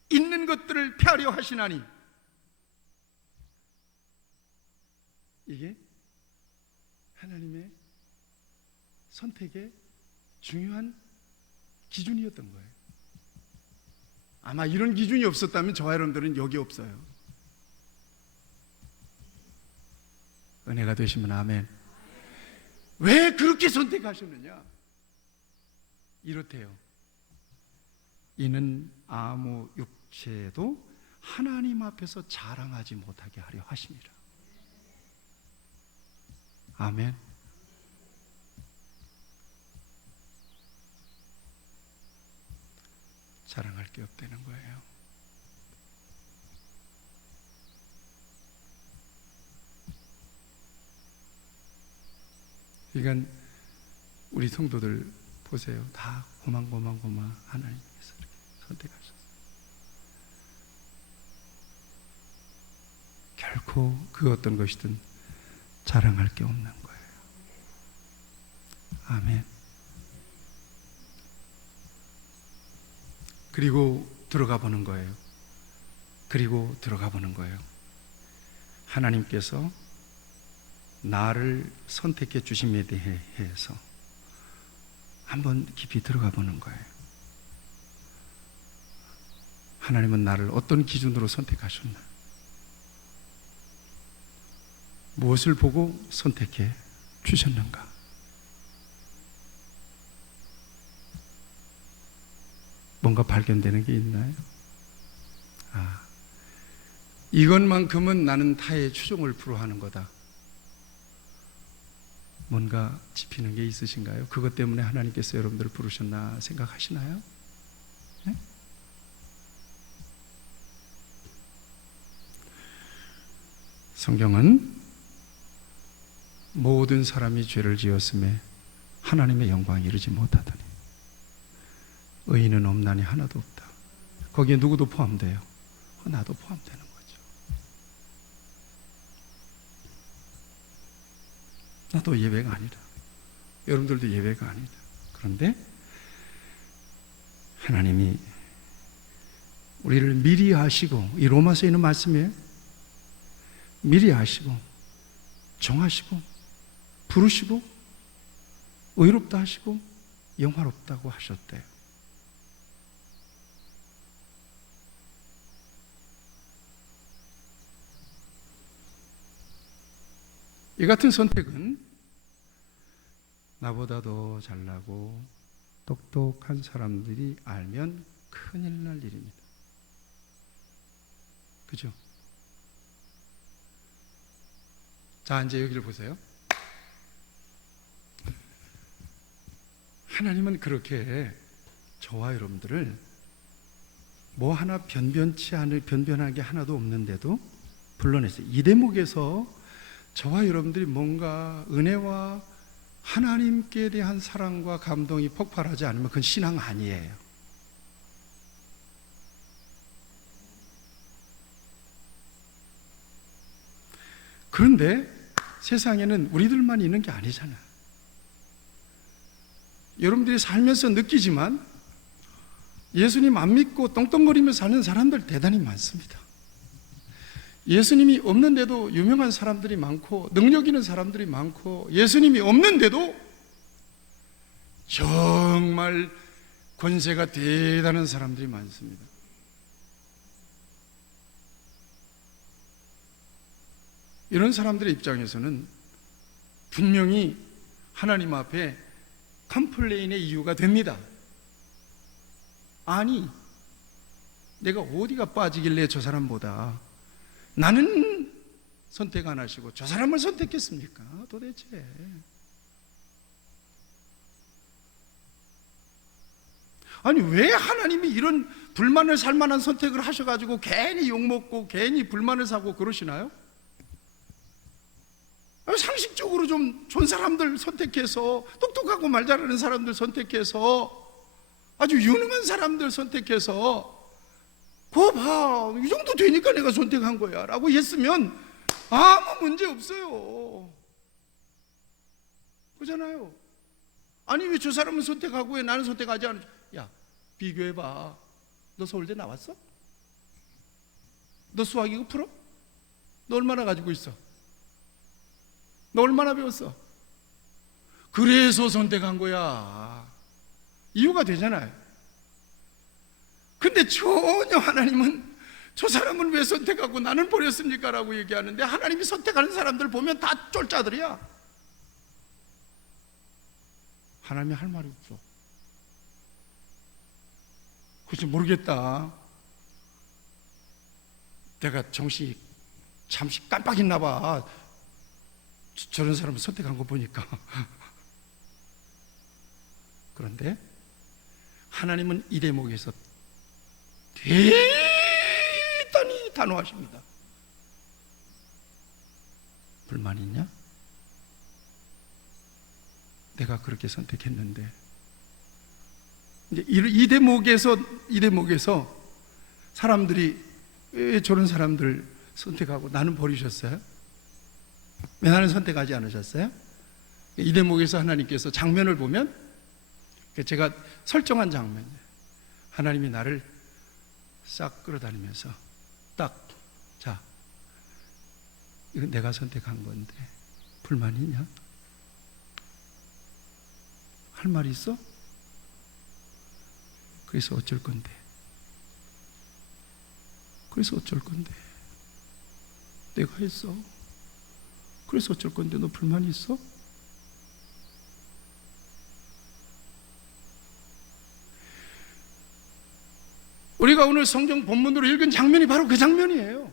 있는 것들을 폐하려 하시나니, 이게 하나님의 선택의 중요한 기준이었던 거예요. 아마 이런 기준이 없었다면 저와 여러분들은 여기 없어요. 은혜가 되시면 아멘. 왜 그렇게 선택하셨느냐? 이렇대요. 이는 아무 육체도 하나님 앞에서 자랑하지 못하게 하려 하심이라. 아멘. 자랑할 게 없다는 거예요. 그러니까 우리 성도들 보세요. 다 고만고만 하나님께서 이렇게 선택하셨어요. 결코 그 어떤 것이든 자랑할 게 없는 거예요. 아멘. 그리고 들어가 보는 거예요. 하나님께서 나를 선택해 주심에 대해서 한번 깊이 들어가 보는 거예요. 하나님은 나를 어떤 기준으로 선택하셨나? 무엇을 보고 선택해 주셨는가? 뭔가 발견되는 게 있나요? 이것만큼은 나는 타의 추종을 불허하는 거다. 뭔가 짚히는 게 있으신가요? 그것 때문에 하나님께서 여러분들을 부르셨나 생각하시나요? 네? 성경은 모든 사람이 죄를 지었음에 하나님의 영광에 이르지 못하더니 의인은 없나니 하나도 없다. 거기에 누구도 포함돼요. 나도 포함되는 거죠. 나도 예외가 아니다. 여러분들도 예외가 아니다. 그런데 하나님이 우리를 미리 아시고, 이 로마서에 있는 말씀이에요. 미리 아시고 정하시고 부르시고 의롭다 하시고 영화롭다고 하셨대요. 이 같은 선택은 나보다 더 잘나고 똑똑한 사람들이 알면 큰일 날 일입니다. 그죠? 자, 이제 여기를 보세요. 하나님은 그렇게 저와 여러분들을 뭐 하나 변변한 게 하나도 없는데도 불러냈어요. 이 대목에서 저와 여러분들이 뭔가 은혜와 하나님께 대한 사랑과 감동이 폭발하지 않으면 그건 신앙 아니에요. 그런데 세상에는 우리들만 있는 게 아니잖아요. 여러분들이 살면서 느끼지만 예수님 안 믿고 떵떵거리며 사는 사람들 대단히 많습니다. 예수님이 없는데도 유명한 사람들이 많고 능력 있는 사람들이 많고, 예수님이 없는데도 정말 권세가 대단한 사람들이 많습니다. 이런 사람들의 입장에서는 분명히 하나님 앞에 컴플레인의 이유가 됩니다. 아니, 내가 어디가 빠지길래 저 사람보다 나는 선택 안 하시고 저 사람을 선택했습니까? 도대체. 아니, 왜 하나님이 이런 불만을 살 만한 선택을 하셔가지고 괜히 욕먹고 괜히 불만을 사고 그러시나요? 상식적으로 좀 좋은 사람들 선택해서, 똑똑하고 말 잘하는 사람들 선택해서, 아주 유능한 사람들 선택해서, 그거 봐, 이 정도 되니까 내가 선택한 거야 라고 했으면 아무 문제 없어요. 그렇잖아요. 아니, 왜 저 사람은 선택하고 왜 나는 선택하지 않아? 야, 비교해봐. 너 서울대 나왔어? 너 수학 이거 풀어? 너 얼마나 가지고 있어? 너 얼마나 배웠어? 그래서 선택한 거야. 이유가 되잖아요. 근데 전혀 하나님은 저 사람은 왜 선택하고 나는 버렸습니까? 라고 얘기하는데, 하나님이 선택하는 사람들 보면 다 쫄짜들이야. 하나님이 할 말이 없어. 그치, 모르겠다. 내가 정신이 잠시 깜빡했나 봐. 저런 사람을 선택한 거 보니까. 그런데 하나님은 이 대목에서 대단히 단호하십니다. 불만 있냐? 내가 그렇게 선택했는데. 이제 이 대목에서 사람들이 왜 저런 사람들 선택하고 나는 버리셨어요? 왜 나는 선택하지 않으셨어요? 이 대목에서 하나님께서 장면을 보면, 제가 설정한 장면이에요. 하나님이 나를 싹 끌어다니면서 딱, 자, 이건 내가 선택한 건데 불만이 있냐? 할 말이 있어? 그래서 어쩔 건데? 그래서 어쩔 건데? 내가 했어. 그래서 어쩔 건데? 너 불만이 있어? 우리가 오늘 성경 본문으로 읽은 장면이 바로 그 장면이에요.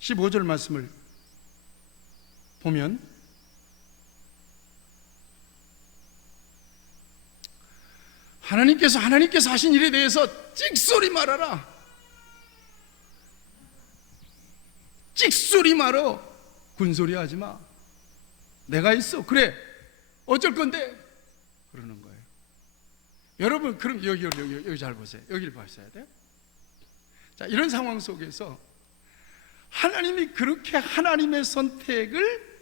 (15절) 말씀을 보면, 하나님께서 하신 일에 대해서 찍소리 말아라. 찍소리 말어. 군소리 하지 마. 내가 있어. 그래. 어쩔 건데? 그러는 거예요. 여러분, 그럼 여기 잘 보세요. 여기를 봐셔야 돼요. 자, 이런 상황 속에서 하나님이 그렇게 하나님의 선택을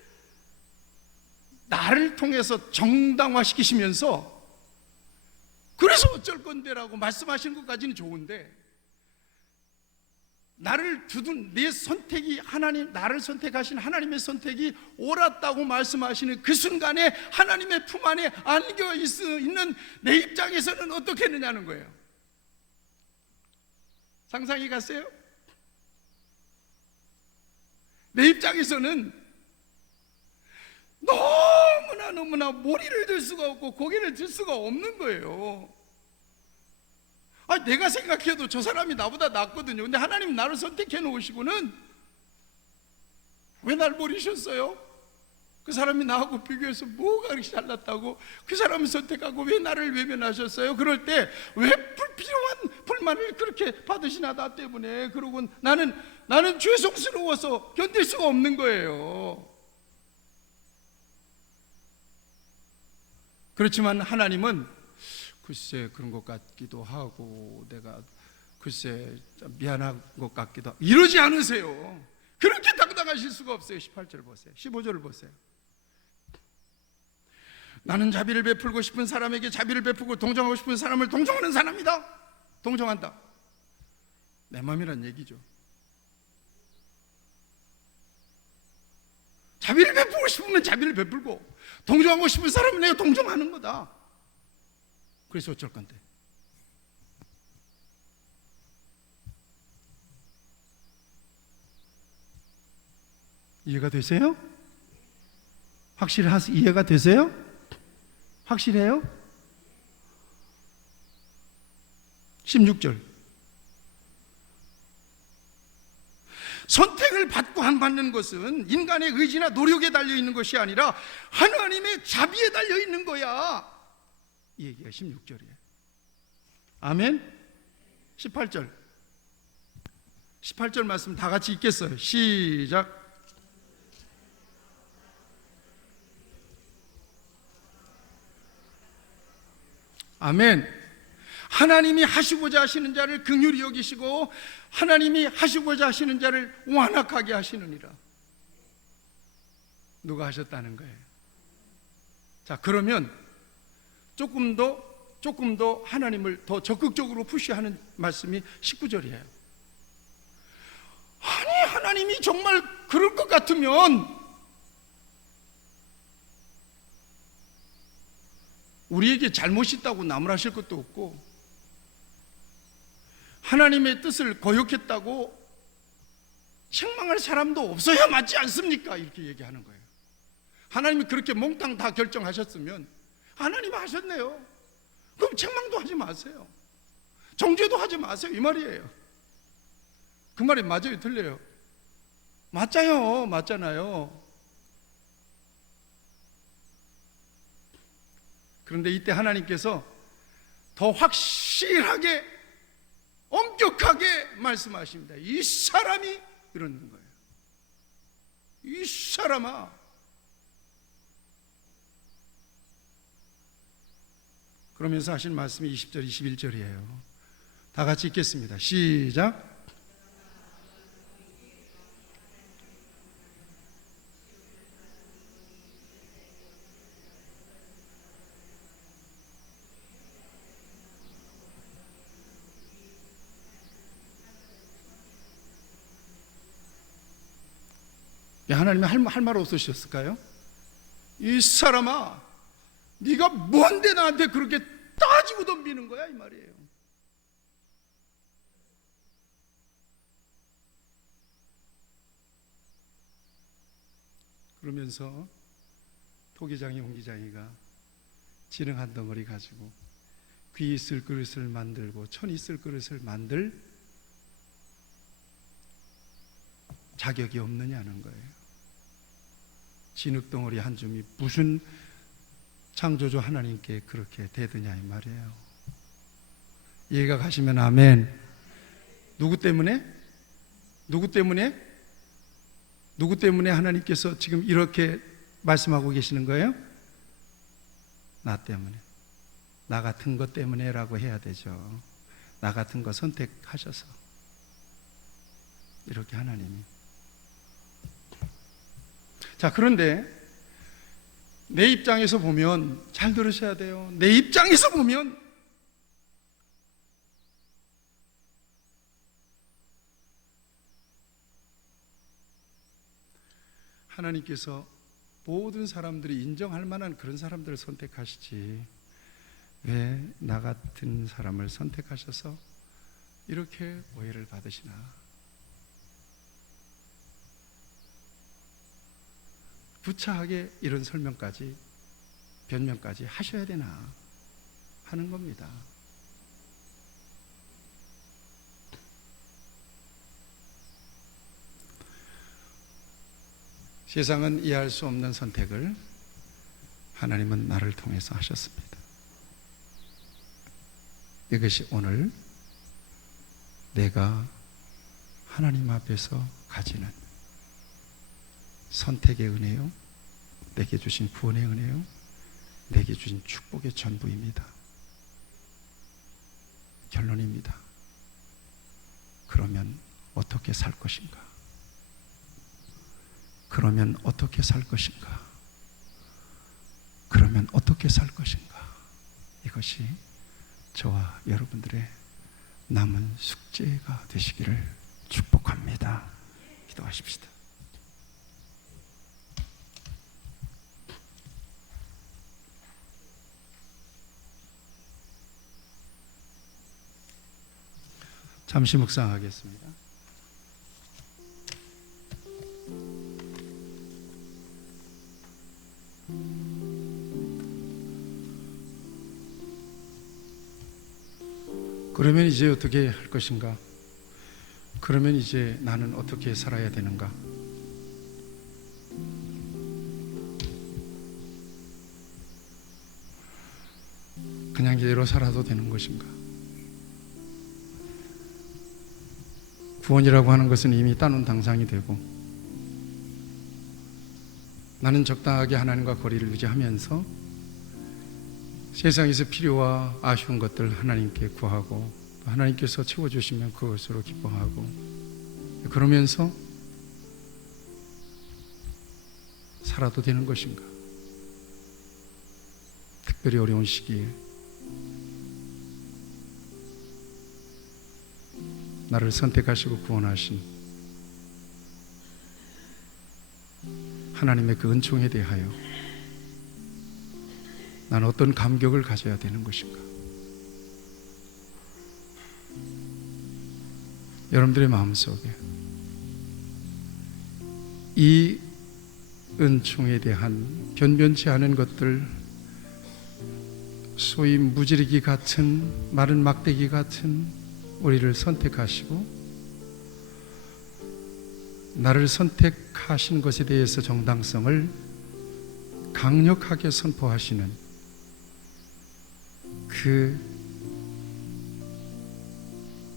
나를 통해서 정당화시키시면서, 그래서 어쩔 건데라고 말씀하시는 것까지는 좋은데, 나를 두둔 내 선택이, 하나님, 나를 선택하신 하나님의 선택이 옳았다고 말씀하시는 그 순간에 하나님의 품 안에 안겨 있는 내 입장에서는 어떻게 했느냐는 거예요. 상상이 갔어요? 내 입장에서는 너무나 머리를 들 수가 없고 고개를 들 수가 없는 거예요. 내가 생각해도 저 사람이 나보다 낫거든요. 근데 하나님 나를 선택해 놓으시고는 왜 날 버리셨어요? 그 사람이 나하고 비교해서 뭐가 그렇게 잘났다고 그 사람을 선택하고 왜 나를 외면하셨어요? 그럴 때 왜 불필요한 불만을 그렇게 받으시나 나 때문에. 그러고 나는 죄송스러워서 견딜 수가 없는 거예요. 그렇지만 하나님은 글쎄 그런 것 같기도 하고 내가 글쎄 미안한 것 같기도 하고 이러지 않으세요. 그렇게 당당하실 수가 없어요. 18절 보세요. 15절을 보세요. 나는 자비를 베풀고 싶은 사람에게 자비를 베풀고 동정하고 싶은 사람을 동정하는 사람이다. 동정한다. 내 마음이란 얘기죠. 자비를 베풀고 싶으면 자비를 베풀고 동정하고 싶은 사람은 내가 동정하는 거다. 그래서 어쩔 건데? 이해가 되세요? 이해가 되세요? 확실해요? 16절. 선택을 받고 안 받는 것은 인간의 의지나 노력에 달려 있는 것이 아니라 하나님의 자비에 달려 있는 거야. 이 얘기가 16절이에요. 아멘. 18절. 18절 말씀 다 같이 읽겠어요. 시작. 아멘. 하나님이 하시고자 하시는 자를 긍휼히 여기시고 하나님이 하시고자 하시는 자를 완악하게 하시느니라. 누가 하셨다는 거예요. 자, 그러면 조금 더 하나님을 더 적극적으로 푸시하는 말씀이 19절이에요. 아니, 하나님이 정말 그럴 것 같으면 우리에게 잘못이 있다고 나무라실 것도 없고 하나님의 뜻을 거역했다고 책망할 사람도 없어야 맞지 않습니까? 이렇게 얘기하는 거예요. 하나님이 그렇게 몽땅 다 결정하셨으면 하나님이 하셨네요. 그럼 책망도 하지 마세요. 정죄도 하지 마세요. 이 말이에요. 그 말이 맞아요? 틀려요? 맞아요. 맞잖아요. 그런데 이때 하나님께서 더 확실하게 엄격하게 말씀하십니다. 이 사람이 이러는 거예요. 이 사람아. 그러면서 하신 말씀이 20절 21절이에요 다 같이 읽겠습니다. 시작. 하나님이 할 말 없으셨을까요? 이 사람아, 네가 뭔데 나한테 그렇게 따지고 덤비는 거야, 이 말이에요. 그러면서 토기장이 홍기장이가 지능 한 덩어리 가지고 귀 있을 그릇을 만들고 천 있을 그릇을 만들 자격이 없느냐는 거예요. 진흙덩어리 한 줌이 무슨 창조주 하나님께 그렇게 되느냐 이 말이에요. 이해가 가시면 아멘. 누구 때문에? 누구 때문에? 누구 때문에 하나님께서 지금 이렇게 말씀하고 계시는 거예요? 나 때문에. 나 같은 것 때문에 라고 해야 되죠. 나 같은 거 선택하셔서 이렇게 하나님이. 자, 그런데 내 입장에서 보면, 잘 들으셔야 돼요. 내 입장에서 보면 하나님께서 모든 사람들이 인정할 만한 그런 사람들을 선택하시지 왜 나 같은 사람을 선택하셔서 이렇게 오해를 받으시나. 부차하게 이런 설명까지, 변명까지 하셔야 되나 하는 겁니다. 세상은 이해할 수 없는 선택을 하나님은 나를 통해서 하셨습니다. 이것이 오늘 내가 하나님 앞에서 가지는 선택의 은혜요, 내게 주신 구원의 은혜요, 내게 주신 축복의 전부입니다. 결론입니다. 그러면 어떻게 살 것인가? 그러면 어떻게 살 것인가? 그러면 어떻게 살 것인가? 이것이 저와 여러분들의 남은 숙제가 되시기를 축복합니다. 기도하십시다. 잠시 묵상하겠습니다. 그러면 이제 어떻게 할 것인가? 그러면 이제 나는 어떻게 살아야 되는가? 그냥 이대로 살아도 되는 것인가? 구원이라고 하는 것은 이미 따놓은 당상이 되고, 나는 적당하게 하나님과 거리를 유지하면서 세상에서 필요와 아쉬운 것들 하나님께 구하고, 하나님께서 채워주시면 그것으로 기뻐하고, 그러면서 살아도 되는 것인가? 특별히 어려운 시기에 나를 선택하시고 구원하신 하나님의 그 은총에 대하여 나는 어떤 감격을 가져야 되는 것인가? 여러분들의 마음속에 이 은총에 대한 변변치 않은 것들, 소위 무지르기 같은, 마른 막대기 같은 우리를 선택하시고 나를 선택하신 것에 대해서 정당성을 강력하게 선포하시는 그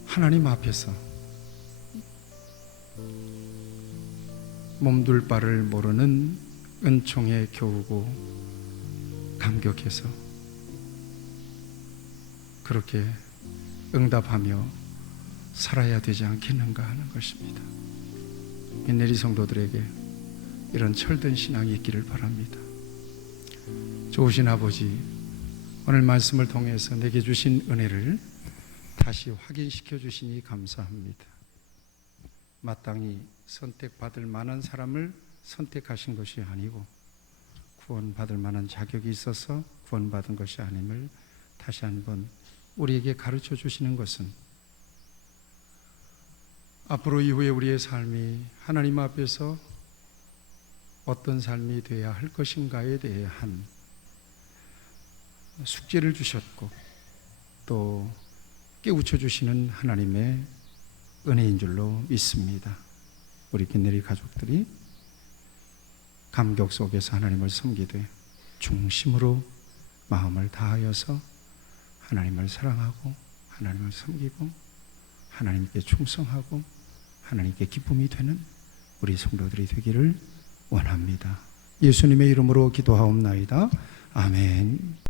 하나님 앞에서 몸둘 바를 모르는 은총에 겨우고 감격해서 그렇게 응답하며 살아야 되지 않겠는가 하는 것입니다. 민내리 성도들에게 이런 철든 신앙이 있기를 바랍니다. 좋으신 아버지, 오늘 말씀을 통해서 내게 주신 은혜를 다시 확인시켜 주시니 감사합니다. 마땅히 선택받을 만한 사람을 선택하신 것이 아니고 구원받을 만한 자격이 있어서 구원받은 것이 아님을 다시 한번 우리에게 가르쳐 주시는 것은 앞으로 이후에 우리의 삶이 하나님 앞에서 어떤 삶이 되어야 할 것인가에 대한 숙제를 주셨고 또 깨우쳐 주시는 하나님의 은혜인 줄로 믿습니다. 우리 빈내리 가족들이 감격 속에서 하나님을 섬기되 중심으로 마음을 다하여서 하나님을 사랑하고 하나님을 섬기고 하나님께 충성하고 하나님께 기쁨이 되는 우리 성도들이 되기를 원합니다. 예수님의 이름으로 기도하옵나이다. 아멘.